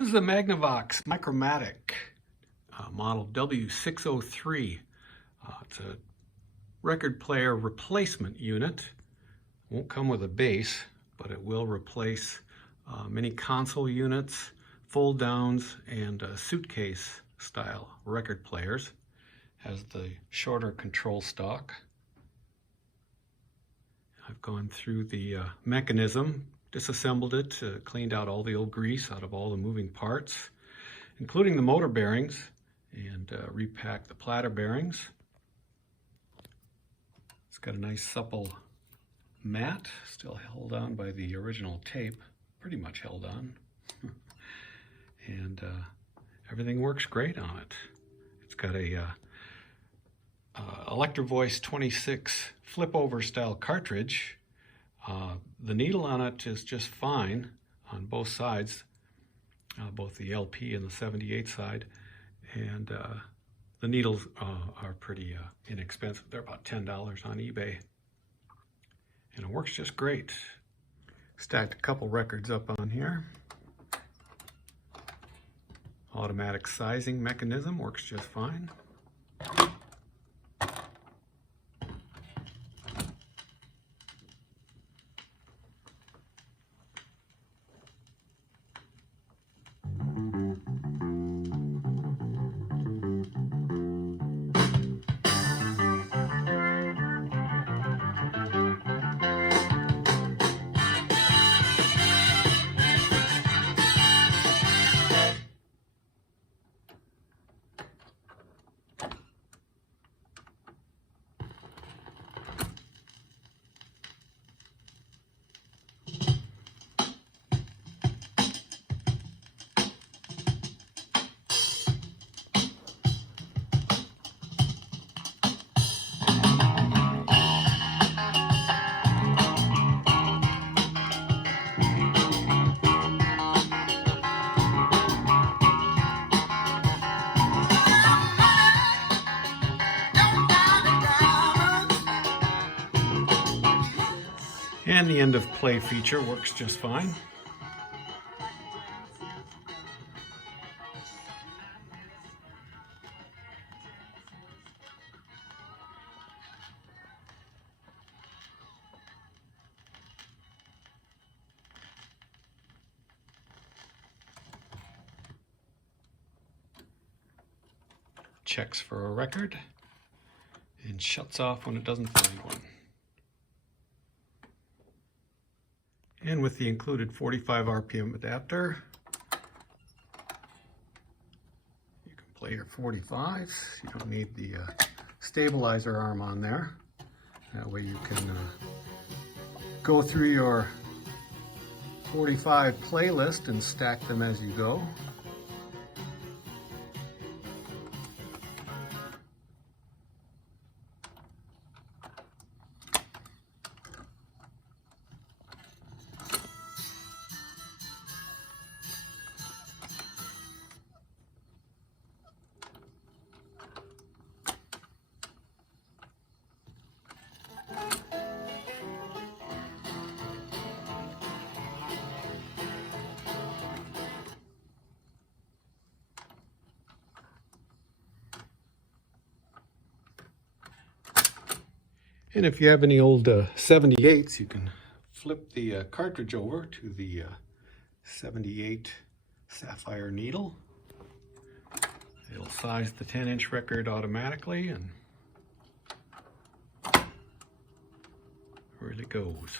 This is a Magnavox Micromatic model W603. It's a record player replacement unit. Won't come with a bass, but it will replace many console units, fold downs, and suitcase style record players. Has the shorter control stalk. I've gone through the mechanism, disassembled it, cleaned out all the old grease out of all the moving parts, including the motor bearings, and repacked the platter bearings. It's got a nice supple mat, still held on by the original tape, pretty much held on. And everything works great on it. It's got a Electro Voice 26 flip over style cartridge. The needle on it is just fine on both sides, both the LP and the 78 side, and the needles are pretty inexpensive. They're about $10 on eBay, and it works just great. Stacked a couple records up on here. Automatic sizing mechanism works just fine. And the end of play feature works just fine. Checks for a record and shuts off when it doesn't find one. And with the included 45 RPM adapter, you can play your 45s. You don't need the stabilizer arm on there. That way you can go through your 45 playlist and stack them as you go. And if you have any old 78s, you can flip the cartridge over to the 78 sapphire needle. It'll size the 10-inch record automatically, and where it goes.